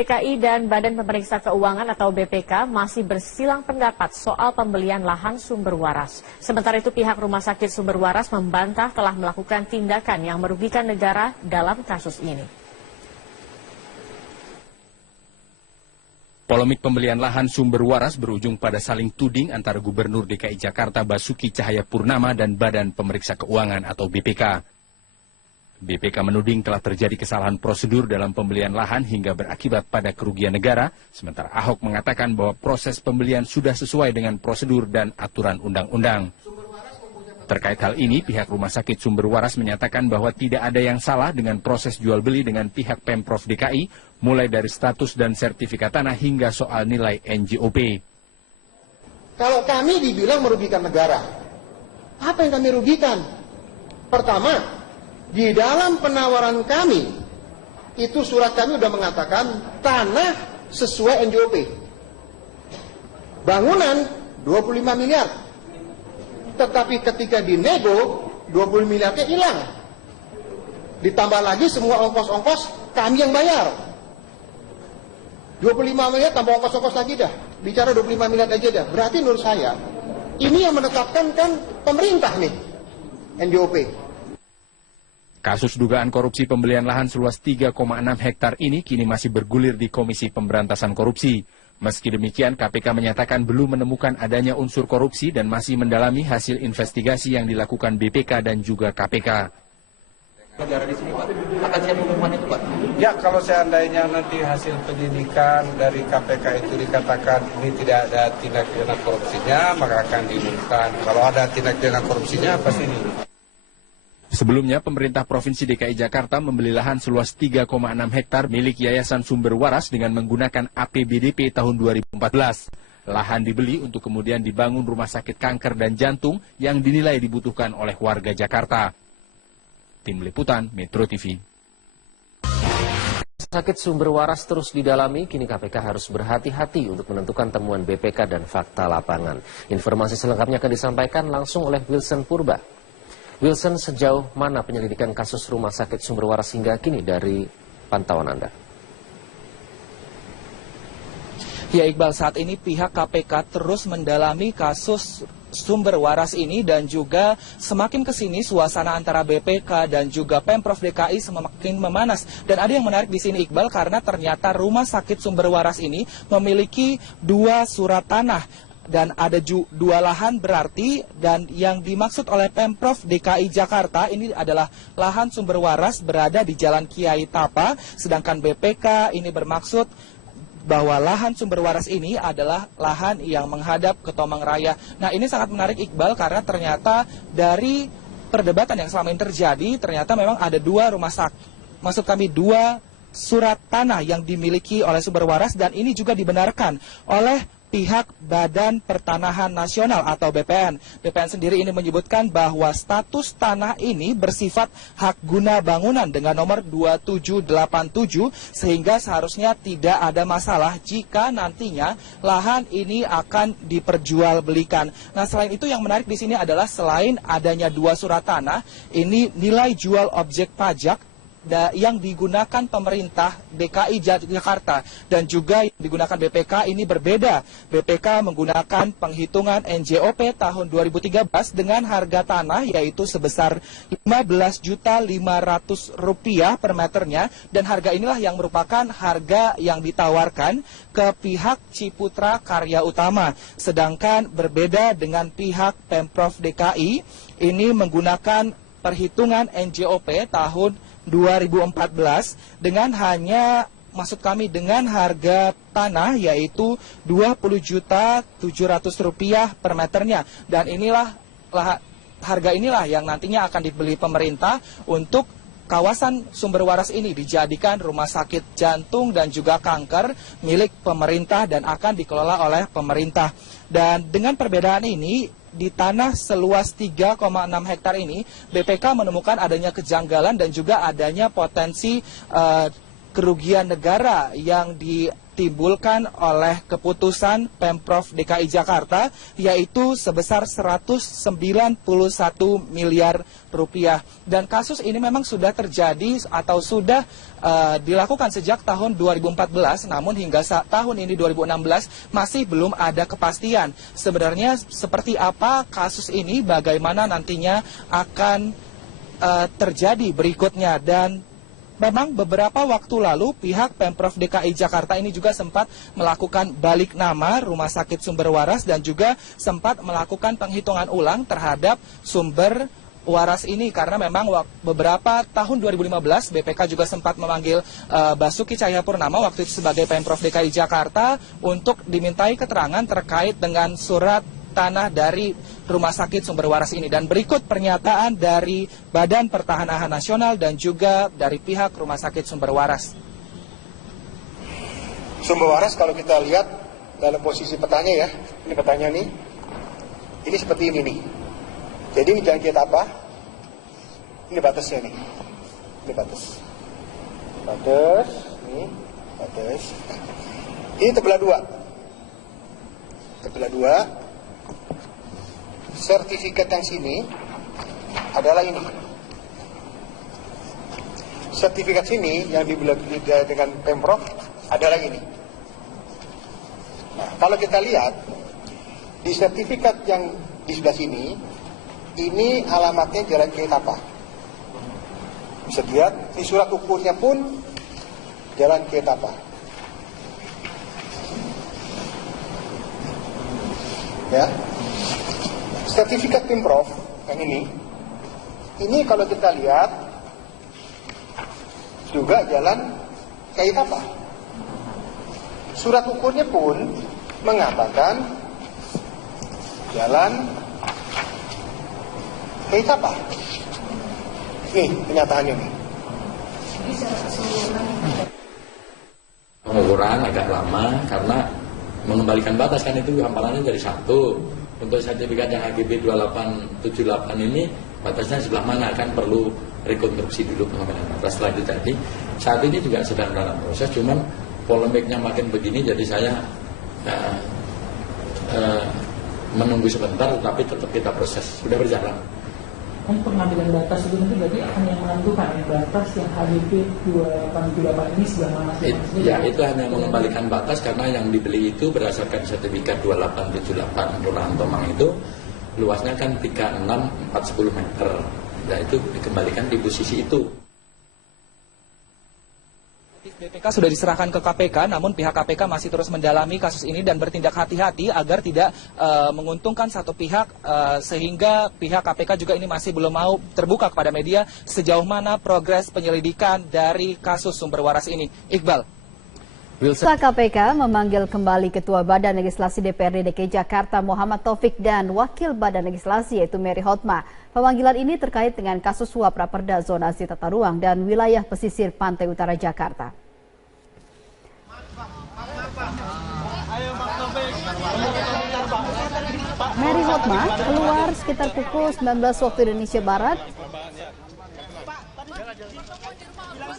DKI dan Badan Pemeriksa Keuangan atau BPK masih bersilang pendapat soal pembelian lahan sumber waras. Sementara itu pihak Rumah Sakit Sumber Waras membantah telah melakukan tindakan yang merugikan negara dalam kasus ini. Polemik pembelian lahan sumber waras berujung pada saling tuding antara Gubernur DKI Jakarta Basuki Cahayapurnama dan Badan Pemeriksa Keuangan atau BPK. BPK menuding telah terjadi kesalahan prosedur dalam pembelian lahan hingga berakibat pada kerugian negara, sementara Ahok mengatakan bahwa proses pembelian sudah sesuai dengan prosedur dan aturan undang-undang. Terkait hal ini, pihak Rumah Sakit Sumber Waras menyatakan bahwa tidak ada yang salah dengan proses jual beli dengan pihak Pemprov DKI, mulai dari status dan sertifikat tanah hingga soal nilai NJOP. Kalau kami dibilang merugikan negara, apa yang kami rugikan? Pertama, di dalam penawaran kami, itu surat kami sudah mengatakan tanah sesuai NJOP. Bangunan 25 miliar. Tetapi ketika dinego, 20 miliarnya hilang. Ditambah lagi semua ongkos-ongkos kami yang bayar. 25 miliar tambah ongkos-ongkos lagi dah. Bicara 25 miliar aja dah. Berarti menurut saya, ini yang menetapkan kan pemerintah nih, NJOP. Kasus dugaan korupsi pembelian lahan seluas 3,6 hektar ini kini masih bergulir di Komisi Pemberantasan Korupsi. Meski demikian, KPK menyatakan belum menemukan adanya unsur korupsi dan masih mendalami hasil investigasi yang dilakukan BPK dan juga KPK. Negara di sini, Pak, akan siap pengumuman itu, Pak? Ya, kalau seandainya nanti hasil penyidikan dari KPK itu dikatakan ini tidak ada tindak pidana korupsinya, maka akan diumumkan. Kalau ada tindak pidana korupsinya, pasti diumumkan. Sebelumnya, pemerintah Provinsi DKI Jakarta membeli lahan seluas 3,6 hektar milik Yayasan Sumber Waras dengan menggunakan APBDP tahun 2014. Lahan dibeli untuk kemudian dibangun rumah sakit kanker dan jantung yang dinilai dibutuhkan oleh warga Jakarta. Tim Liputan, Metro TV. Sakit Sumber Waras terus didalami, kini KPK harus berhati-hati untuk menentukan temuan BPK dan fakta lapangan. Informasi selengkapnya akan disampaikan langsung oleh Wilson Purba. Wilson, sejauh mana penyelidikan kasus Rumah Sakit Sumber Waras hingga kini dari pantauan Anda? Ya Iqbal, saat ini pihak KPK terus mendalami kasus Sumber Waras ini dan juga semakin kesini suasana antara BPK dan juga Pemprov DKI semakin memanas. Dan ada yang menarik di sini Iqbal karena ternyata Rumah Sakit Sumber Waras ini memiliki 2 surat tanah. Dan ada 2 lahan berarti, dan yang dimaksud oleh Pemprov DKI Jakarta ini adalah lahan sumber waras berada di Jalan Kiai Tapa, sedangkan BPK ini bermaksud bahwa lahan sumber waras ini adalah lahan yang menghadap ke Tomang Raya. Nah, ini sangat menarik Iqbal karena ternyata dari perdebatan yang selama ini terjadi, ternyata memang ada 2 rumah sakit, maksud kami 2 surat tanah yang dimiliki oleh sumber waras, dan ini juga dibenarkan oleh pihak Badan Pertanahan Nasional atau BPN. BPN sendiri ini menyebutkan bahwa status tanah ini bersifat hak guna bangunan dengan nomor 2787 sehingga seharusnya tidak ada masalah jika nantinya lahan ini akan diperjualbelikan. Nah, selain itu yang menarik di sini adalah selain adanya 2 surat tanah, ini nilai jual objek pajak yang digunakan pemerintah DKI Jakarta dan juga yang digunakan BPK ini berbeda. BPK menggunakan penghitungan NJOP tahun 2013 dengan harga tanah yaitu sebesar Rp15.500.000 per meternya, dan harga inilah yang merupakan harga yang ditawarkan ke pihak Ciputra Karya Utama. Sedangkan berbeda dengan pihak Pemprov DKI ini menggunakan perhitungan NJOP tahun 2014 dengan hanya, maksud kami dengan harga tanah yaitu Rp20.700.000 per meternya, dan inilah harga inilah yang nantinya akan dibeli pemerintah untuk kawasan Sumber Waras ini dijadikan rumah sakit jantung dan juga kanker milik pemerintah dan akan dikelola oleh pemerintah. Dan dengan perbedaan ini, di tanah seluas 3,6 hektar ini, BPK menemukan adanya kejanggalan dan juga adanya potensi kerugian negara yang ditimbulkan oleh keputusan Pemprov DKI Jakarta, yaitu sebesar 191 miliar rupiah. Dan kasus ini memang sudah terjadi atau sudah dilakukan sejak tahun 2014, namun hingga tahun ini 2016 masih belum ada kepastian. Sebenarnya seperti apa kasus ini, bagaimana nantinya akan terjadi berikutnya. Dan memang beberapa waktu lalu pihak Pemprov DKI Jakarta ini juga sempat melakukan balik nama Rumah Sakit Sumber Waras dan juga sempat melakukan penghitungan ulang terhadap sumber waras ini, karena memang beberapa tahun 2015 BPK juga sempat memanggil Basuki Cahayapurnama waktu itu sebagai Pemprov DKI Jakarta untuk dimintai keterangan terkait dengan surat tanah dari Rumah Sakit Sumber Waras ini. Dan berikut pernyataan dari Badan Pertanahan Nasional dan juga dari pihak Rumah Sakit Sumber Waras. Sumber waras kalau kita lihat dalam posisi petanya ya, ini petanya nih, ini seperti ini nih. Jadi ini jalan kita apa? Ini batasnya nih, ini batas, ini batas. Ini terbelah dua. Sertifikat yang sini adalah ini. Sertifikat sini yang dibeli dengan Pemprov adalah ini. Nah, kalau kita lihat di sertifikat yang di sebelah sini, ini alamatnya Jalan Kiai Tapa. Bisa dilihat di surat ukurnya pun Jalan Kiai Tapa. Ya. Sertifikat Pemprov yang ini kalau kita lihat juga Jalan Kiai Tapa. Surat ukurnya pun mengatakan Jalan Kiai Tapa. Nih kenyataannya nih. Pengukuran agak lama karena mengembalikan batas kan itu hamparannya jadi satu. Untuk sertifikat yang HGB 2878 ini batasnya sebelah mana, kan perlu rekonstruksi dulu pengambilan batas selanjutnya. Jadi saat ini juga sedang dalam proses, cuman polemiknya makin begini jadi saya menunggu sebentar, tapi tetap kita proses, sudah berjalan. Kan pengambilan batas itu nanti berarti akan yang menentukan batas yang HGB 2878 ini sebelah mana? Ya, itu hanya mengembalikan batas karena yang dibeli itu berdasarkan sertifikat 2878 Kelurahan Tomang itu luasnya kan 36,410 meter. Nah, itu dikembalikan di posisi itu. BPK sudah diserahkan ke KPK, namun pihak KPK masih terus mendalami kasus ini dan bertindak hati-hati agar tidak menguntungkan satu pihak, sehingga pihak KPK juga ini masih belum mau terbuka kepada media sejauh mana progres penyelidikan dari kasus Sumber Waras ini. Iqbal. KPK memanggil kembali Ketua Badan Legislasi DPRD DKI Jakarta Muhammad Taufik dan Wakil Badan Legislasi yaitu Mary Hotma. Pemanggilan ini terkait dengan kasus suap Raperda zonasi tata ruang dan wilayah pesisir pantai utara Jakarta. Mary Hotma keluar sekitar pukul 19 waktu Indonesia Barat.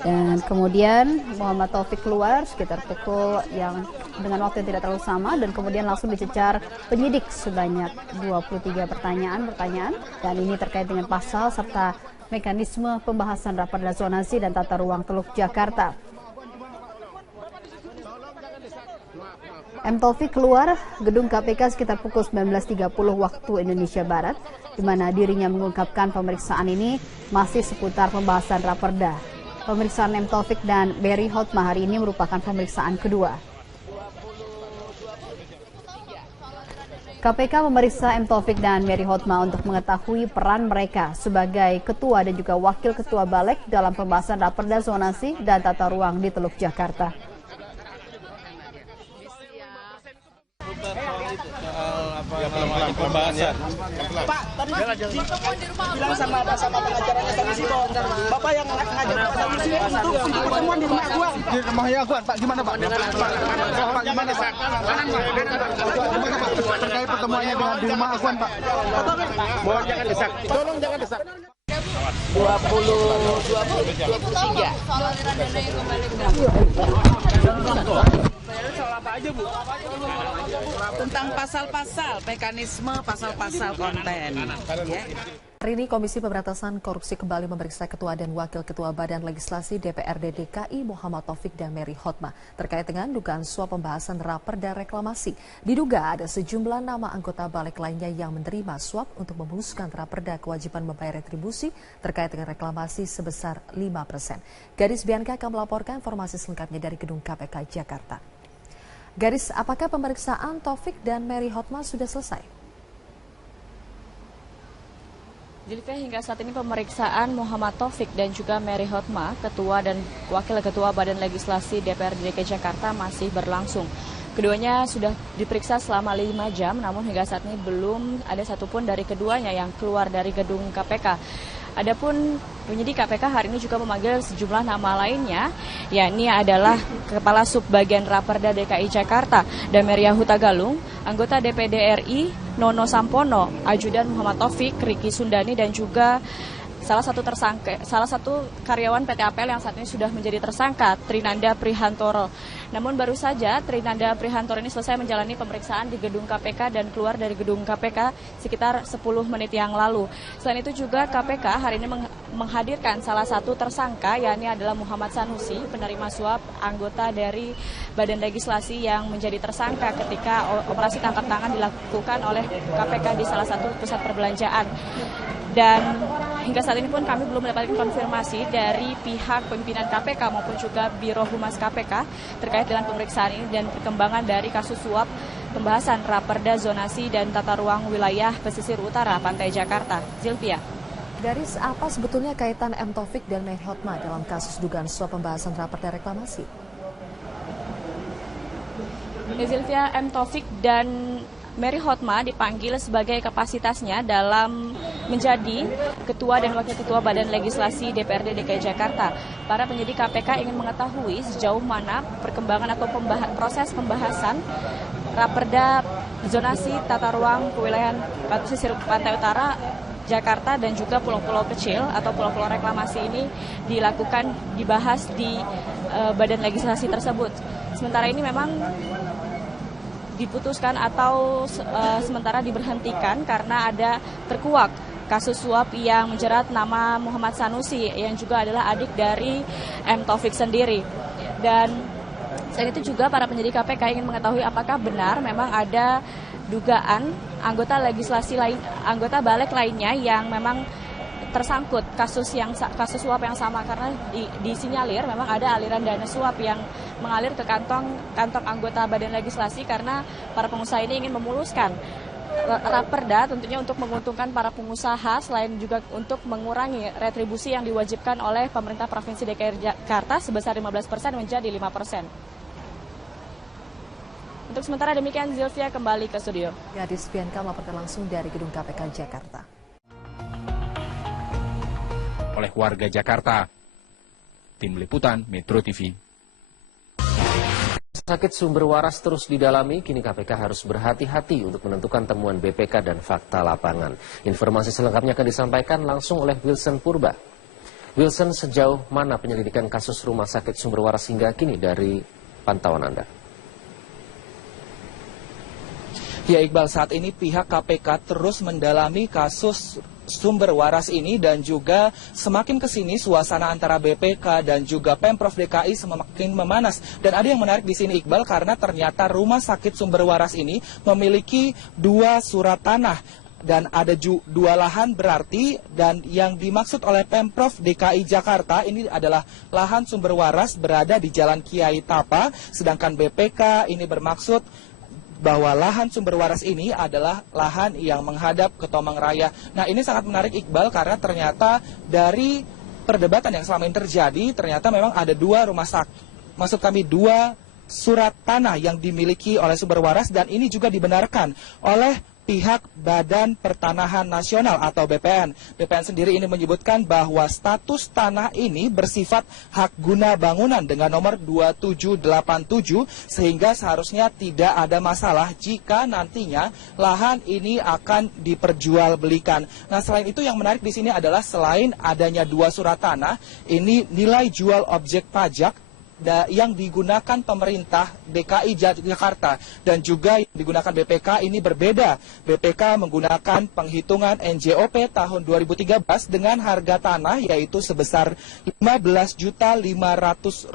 Dan kemudian Muhammad Taufik keluar sekitar pukul yang dengan waktu yang tidak terlalu sama, dan kemudian langsung dicecar penyidik sebanyak 23 pertanyaan dan ini terkait dengan pasal serta mekanisme pembahasan Raperda zonasi dan tata ruang Teluk Jakarta. M. Taufik keluar gedung KPK sekitar pukul 19.30 waktu Indonesia Barat, di mana dirinya mengungkapkan pemeriksaan ini masih seputar pembahasan Raperda. Pemeriksaan M. Taufik dan Mary Hotma hari ini merupakan pemeriksaan kedua. KPK memeriksa M. Taufik dan Mary Hotma untuk mengetahui peran mereka sebagai ketua dan juga wakil ketua Balek dalam pembahasan Raperda zonasi dan tata ruang di Teluk Jakarta. Pembahasan. Pak, tadi bilang sama pengacaranya tadi sih bahwa Bapak yang ngajak untuk pertemuan di rumah Aguan. Di rumahnya Aguan, Pak, gimana Pak? Pak, gimana Pak? Gimana Pak? Terkait pertemuannya dengan di rumah Aguan, Pak. Jangan desak. Tolong jangan desak. Soal apa aja, Bu? Tentang pasal-pasal, mekanisme pasal-pasal konten. Ya. Hari ini Komisi Pemberantasan Korupsi kembali memeriksa Ketua dan Wakil Ketua Badan Legislasi DPRD DKI Muhammad Taufik dan Mary Hotma terkait dengan dugaan suap pembahasan raperda reklamasi. Diduga ada sejumlah nama anggota balik lainnya yang menerima suap untuk memuluskan raperda kewajiban membayar retribusi terkait dengan reklamasi sebesar 5%. Gadis Bianca akan melaporkan informasi selengkapnya dari Gedung KPK Jakarta. Gadis, apakah pemeriksaan Taufik dan Mary Hotma sudah selesai? Zilvia, hingga saat ini pemeriksaan Muhammad Taufik dan juga Mary Hotma, Ketua dan Wakil Ketua Badan Legislasi DPRD DKI Jakarta masih berlangsung. Keduanya sudah diperiksa selama 5 jam, namun hingga saat ini belum ada satupun dari keduanya yang keluar dari gedung KPK. Adapun penyidik KPK hari ini juga memanggil sejumlah nama lainnya, yakni adalah Kepala Subbagian Raperda DKI Jakarta, Dameria Huta Galung, anggota DPD RI, Nono Sampono, Ajudan Muhammad Taufik, Riki Sundani, dan juga salah satu karyawan PT APL yang saat ini sudah menjadi tersangka, Trinanda Prihantoro. Namun baru saja Trinanda Prihantoro ini selesai menjalani pemeriksaan di gedung KPK dan keluar dari gedung KPK sekitar 10 menit yang lalu. Selain itu juga KPK hari ini menghadirkan salah satu tersangka, yakni adalah Muhammad Sanusi, penerima suap anggota dari Badan Legislasi yang menjadi tersangka ketika operasi tangkap tangan dilakukan oleh KPK di salah satu pusat perbelanjaan. Dan hingga saat ini pun kami belum mendapatkan konfirmasi dari pihak pimpinan KPK maupun juga Biro Humas KPK terkait dengan pemeriksaan ini dan perkembangan dari kasus suap pembahasan raperda zonasi dan tata ruang wilayah pesisir utara Pantai Jakarta. Zilvia. Garis, apa sebetulnya kaitan M. Taufik dan Mary Hotma dalam kasus dugaan suap pembahasan raperda reklamasi? Zilvia, M. Taufik dan Mary Hotma dipanggil sebagai kapasitasnya dalam menjadi Ketua dan Wakil Ketua Badan Legislasi DPRD DKI Jakarta. Para penyidik KPK ingin mengetahui sejauh mana perkembangan atau proses pembahasan raperda zonasi tata ruang kewilayahan pesisir pantai utara Jakarta dan juga pulau-pulau kecil atau pulau-pulau reklamasi ini dibahas di Badan Legislasi tersebut. Sementara ini memang diputuskan atau sementara diberhentikan karena ada terkuak kasus suap yang menjerat nama Muhammad Sanusi yang juga adalah adik dari M. Taufik sendiri. Dan selain itu juga para penyidik KPK ingin mengetahui apakah benar memang ada dugaan anggota balik lainnya yang memang tersangkut kasus suap yang sama, karena disinyalir memang ada aliran dana suap yang mengalir ke kantong anggota Badan Legislasi karena para pengusaha ini ingin memuluskan raperda tentunya untuk menguntungkan para pengusaha selain juga untuk mengurangi retribusi yang diwajibkan oleh pemerintah Provinsi DKI Jakarta sebesar 15% menjadi 5%. Untuk sementara demikian, Zilvia kembali ke studio. Gadis Bianca melaporkan langsung dari Gedung KPK Jakarta. Oleh warga Jakarta. Tim Liputan Metro TV. Sakit sumber waras terus didalami, kini KPK harus berhati-hati untuk menentukan temuan BPK dan fakta lapangan. Informasi selengkapnya akan disampaikan langsung oleh Wilson Purba. Wilson, sejauh mana penyelidikan kasus rumah sakit sumber waras hingga kini dari pantauan Anda? Ya Iqbal, saat ini pihak KPK terus mendalami kasus sumber waras ini dan juga semakin kesini suasana antara BPK dan juga Pemprov DKI semakin memanas. Dan ada yang menarik di sini Iqbal, karena ternyata rumah sakit sumber waras ini memiliki 2 surat tanah dan ada 2 lahan berarti, dan yang dimaksud oleh Pemprov DKI Jakarta ini adalah lahan sumber waras berada di Jalan Kiai Tapa, sedangkan BPK ini bermaksud bahwa lahan sumber waras ini adalah lahan yang menghadap ke Tomang Raya. Nah, ini sangat menarik Iqbal, karena ternyata dari perdebatan yang selama ini terjadi, ternyata memang ada 2 rumah sakit, maksud kami 2 surat tanah yang dimiliki oleh sumber waras, dan ini juga dibenarkan oleh pihak Badan Pertanahan Nasional atau BPN. BPN sendiri ini menyebutkan bahwa status tanah ini bersifat hak guna bangunan dengan nomor 2787 sehingga seharusnya tidak ada masalah jika nantinya lahan ini akan diperjualbelikan. Nah, selain itu yang menarik di sini adalah selain adanya 2 surat tanah, ini nilai jual objek pajak yang digunakan pemerintah DKI Jakarta dan juga yang digunakan BPK ini berbeda. BPK menggunakan penghitungan NJOP tahun 2013 dengan harga tanah yaitu sebesar Rp15.500.000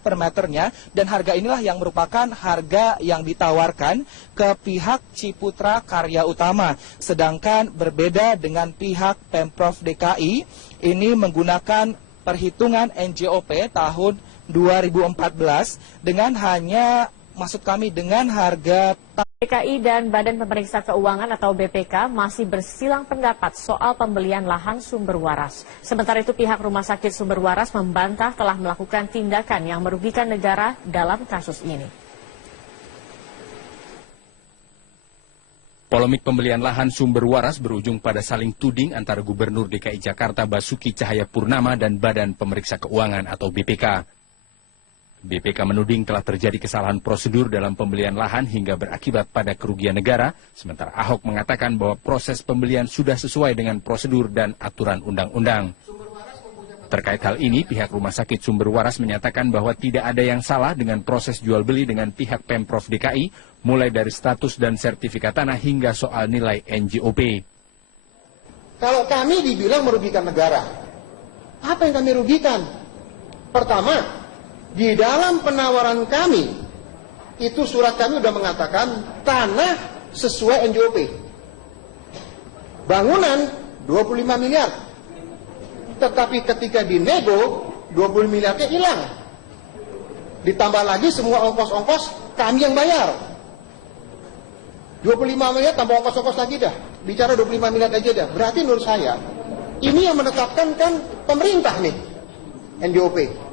per meternya, dan harga inilah yang merupakan harga yang ditawarkan ke pihak Ciputra Karya Utama. Sedangkan berbeda dengan pihak Pemprov DKI ini menggunakan perhitungan NJOP tahun 2014 dengan dengan harga DKI dan Badan Pemeriksa Keuangan atau BPK masih bersilang pendapat soal pembelian lahan sumber waras. Sementara itu pihak Rumah Sakit Sumber Waras membantah telah melakukan tindakan yang merugikan negara dalam kasus ini. Polemik pembelian lahan sumber waras berujung pada saling tuding antara Gubernur DKI Jakarta Basuki Cahayapurnama dan Badan Pemeriksa Keuangan atau BPK. BPK menuding telah terjadi kesalahan prosedur dalam pembelian lahan hingga berakibat pada kerugian negara, sementara Ahok mengatakan bahwa proses pembelian sudah sesuai dengan prosedur dan aturan undang-undang. Terkait hal ini, pihak Rumah Sakit Sumber Waras menyatakan bahwa tidak ada yang salah dengan proses jual beli dengan pihak Pemprov DKI, mulai dari status dan sertifikat tanah hingga soal nilai NJOP. Kalau kami dibilang merugikan negara, apa yang kami rugikan? Pertama, di dalam penawaran kami, itu surat kami sudah mengatakan tanah sesuai NJOP. Bangunan 25 miliar. Tetapi ketika dinego, 20 miliarnya hilang. Ditambah lagi semua ongkos-ongkos kami yang bayar. 25 miliar tambah ongkos-ongkos lagi dah. Bicara 25 miliar aja dah. Berarti menurut saya, ini yang menetapkan kan pemerintah nih, NJOP.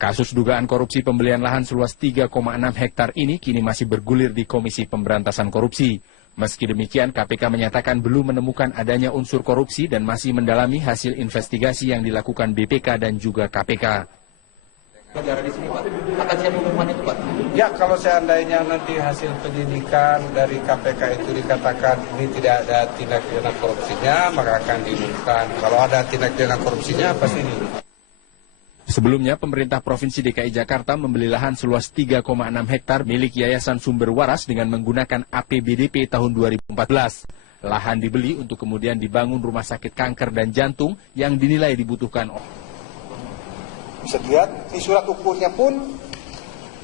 Kasus dugaan korupsi pembelian lahan seluas 3,6 hektar ini kini masih bergulir di Komisi Pemberantasan Korupsi. Meski demikian, KPK menyatakan belum menemukan adanya unsur korupsi dan masih mendalami hasil investigasi yang dilakukan BPK dan juga KPK. Negara di sini, Pak, akan siap pengumuman itu, Pak? Ya, kalau seandainya nanti hasil penyidikan dari KPK itu dikatakan ini tidak ada tindak pidana korupsinya, maka akan diumumkan. Kalau ada tindak pidana korupsinya, pasti diumumkan. Sebelumnya, pemerintah Provinsi DKI Jakarta membeli lahan seluas 3,6 hektar milik Yayasan Sumber Waras dengan menggunakan APBDP tahun 2014. Lahan dibeli untuk kemudian dibangun rumah sakit kanker dan jantung yang dinilai dibutuhkan. Bisa dilihat di surat ukurnya pun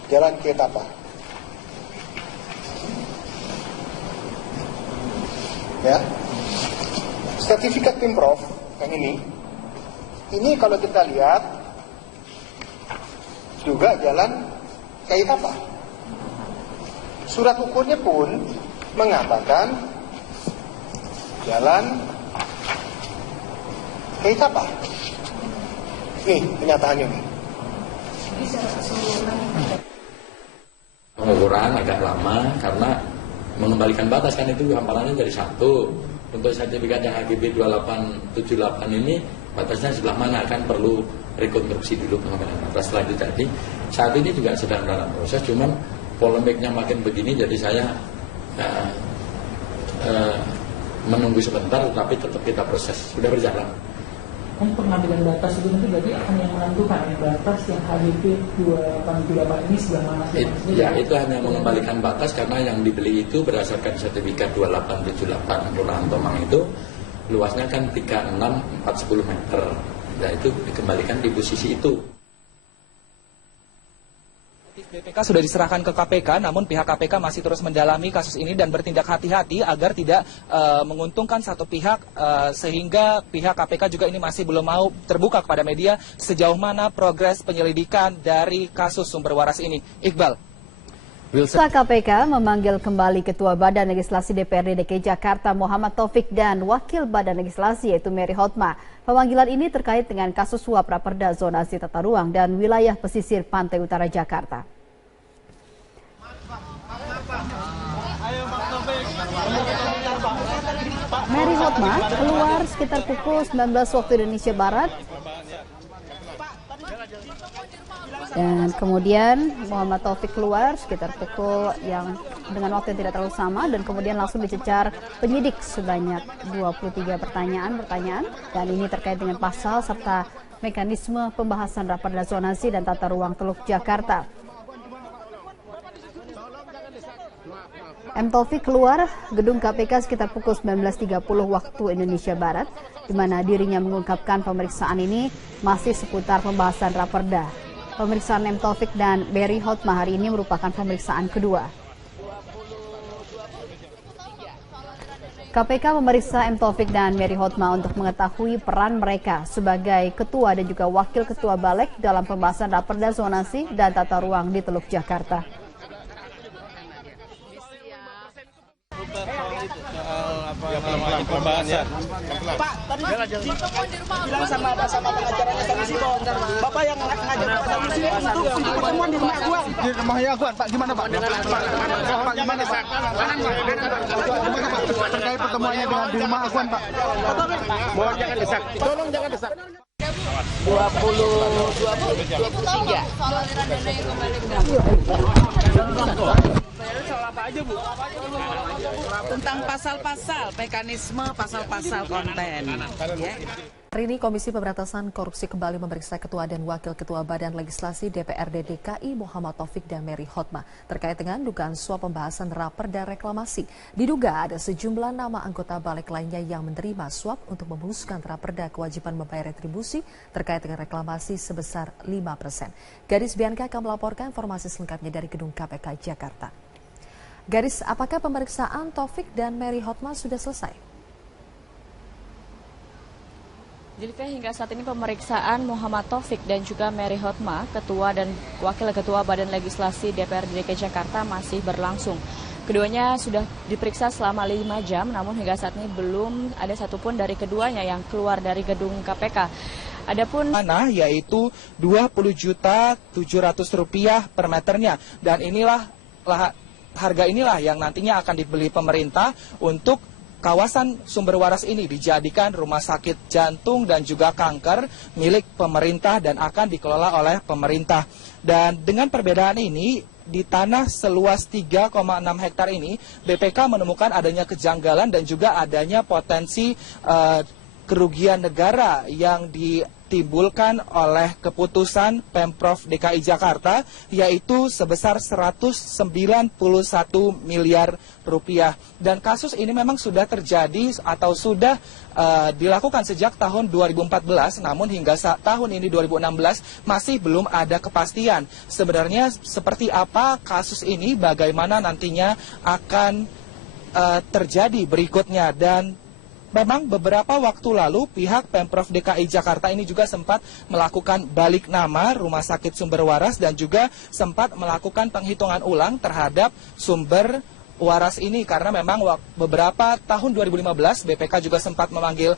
jalan ke etapa. Ya, sertifikat Pemprov yang ini kalau kita lihat juga jalan kayak apa? Surat ukurnya pun mengatakan jalan kayak apa? Nih kenyataannya nih. Pengukuran agak lama karena mengembalikan batas kan itu hamparannya dari 1. Untuk sertifikat yang HGB 2878 ini batasnya sebelah mana, kan perlu rekonstruksi dulu pengembalian batas. Setelah itu tadi saat ini juga sedang dalam proses, cuman polemiknya makin begini jadi saya menunggu sebentar, tetapi tetap kita proses, sudah berjalan. Kan pengambilan batas itu nanti berarti akan yang menentukan batas yang HGB 2878 ini sebelah mana? Ya, itu hanya mengembalikan batas karena yang dibeli itu berdasarkan sertifikat 2878 Kelurahan Tomang itu luasnya kan 36,410 meter. Nah, itu dikembalikan di posisi itu. BPK sudah diserahkan ke KPK, namun pihak KPK masih terus mendalami kasus ini dan bertindak hati-hati agar tidak menguntungkan satu pihak, sehingga pihak KPK juga ini masih belum mau terbuka kepada media sejauh mana progres penyelidikan dari kasus Sumber Waras ini. Iqbal. KPK memanggil kembali Ketua Badan Legislasi DPRD DKI Jakarta Muhammad Taufik dan Wakil Badan Legislasi yaitu Mary Hotma. Pemanggilan ini terkait dengan kasus suap Raperda Zonasi Tata Ruang dan wilayah pesisir Pantai Utara Jakarta. Ayo Pak Taufik. Mary Hotma keluar sekitar pukul 19 waktu Indonesia Barat. Dan kemudian Muhammad Taufik keluar sekitar pukul yang dengan waktu yang tidak terlalu sama, dan kemudian langsung dicecar penyidik sebanyak 23 pertanyaan dan ini terkait dengan pasal serta mekanisme pembahasan raperda zonasi dan tata ruang Teluk Jakarta. M. Taufik keluar gedung KPK sekitar pukul 19.30 waktu Indonesia Barat, di mana dirinya mengungkapkan pemeriksaan ini masih seputar pembahasan raperda. Pemeriksaan M. Taufik dan Mary Hotma hari ini merupakan pemeriksaan kedua. KPK memeriksa M. Taufik dan Mary Hotma untuk mengetahui peran mereka sebagai ketua dan juga wakil ketua Balek dalam pembahasan raperda zonasi dan tata ruang di Teluk Jakarta. Pembahasan. Pak, tadi bilang sama pengacaranya tadi sih bahwa Bapak yang ngajak solusi untuk pertemuan di rumah Aguan. Di rumah Aguan, Pak, gimana Pak? Pak, gimana Pak? Terkait pertemuannya di rumah Aguan, Pak. Mohon jangan desak. Tolong jangan desak. 23. Soal apa aja, Bu? Tentang pasal-pasal, mekanisme pasal-pasal konten. Ya. Hari ini Komisi Pemberantasan Korupsi kembali memeriksa Ketua dan Wakil Ketua Badan Legislasi DPRD DKI Muhammad Taufik dan Mary Hotma terkait dengan dugaan suap pembahasan raperda reklamasi. Diduga ada sejumlah nama anggota Balek lainnya yang menerima suap untuk memuluskan raperda kewajiban membayar retribusi terkait dengan reklamasi sebesar 5%. Gadis Bianca akan melaporkan informasi selengkapnya dari Gedung KPK Jakarta. Gadis, apakah pemeriksaan Taufik dan Mary Hotma sudah selesai? Zulfa, hingga saat ini pemeriksaan Muhammad Taufik dan juga Mary Hotma, Ketua dan Wakil Ketua Badan Legislasi DPRD DKI Jakarta masih berlangsung. Keduanya sudah diperiksa selama 5 jam, namun hingga saat ini belum ada satupun dari keduanya yang keluar dari gedung KPK. Adapun yaitu Rp20.700.000 per meternya, dan harga inilah yang nantinya akan dibeli pemerintah untuk kawasan Sumber Waras ini dijadikan rumah sakit jantung dan juga kanker milik pemerintah dan akan dikelola oleh pemerintah. Dan dengan perbedaan ini, di tanah seluas 3,6 hektar ini, BPK menemukan adanya kejanggalan dan juga adanya potensi kerugian negara yang ditimbulkan oleh keputusan Pemprov DKI Jakarta, yaitu sebesar 191 miliar rupiah. Dan kasus ini memang sudah terjadi atau sudah dilakukan sejak tahun 2014, namun hingga tahun ini 2016 masih belum ada kepastian. Sebenarnya seperti apa kasus ini, bagaimana nantinya akan terjadi berikutnya. Dan memang beberapa waktu lalu pihak Pemprov DKI Jakarta ini juga sempat melakukan balik nama Rumah Sakit Sumber Waras dan juga sempat melakukan penghitungan ulang terhadap Sumber Waras ini, karena memang beberapa tahun 2015 BPK juga sempat memanggil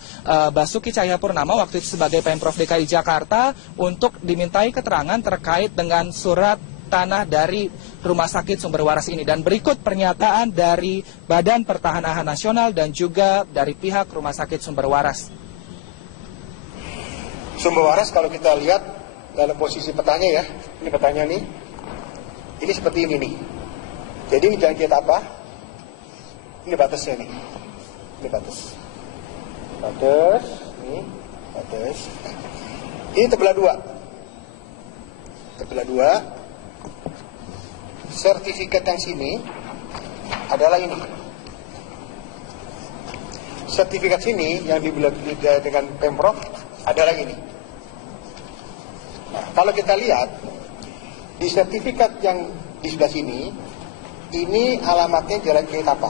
Basuki Cahayapurnama waktu itu sebagai Pemprov DKI Jakarta untuk dimintai keterangan terkait dengan surat tanah dari Rumah Sakit Sumber Waras ini. Dan berikut pernyataan dari Badan Pertanahan Nasional dan juga dari pihak Rumah Sakit Sumber Waras. Sumber Waras kalau kita lihat dalam posisi petanya ya, ini petanya nih, ini seperti ini nih. Jadi jangan kita apa? Ini batasnya nih, ini batas, nih batas. Ini terbelah dua. Sertifikat yang sini adalah ini. Sertifikat sini yang dibeli dengan Pemprov adalah ini. Nah, kalau kita lihat di sertifikat yang di sebelah sini, ini alamatnya Jalan Kiai Tapa.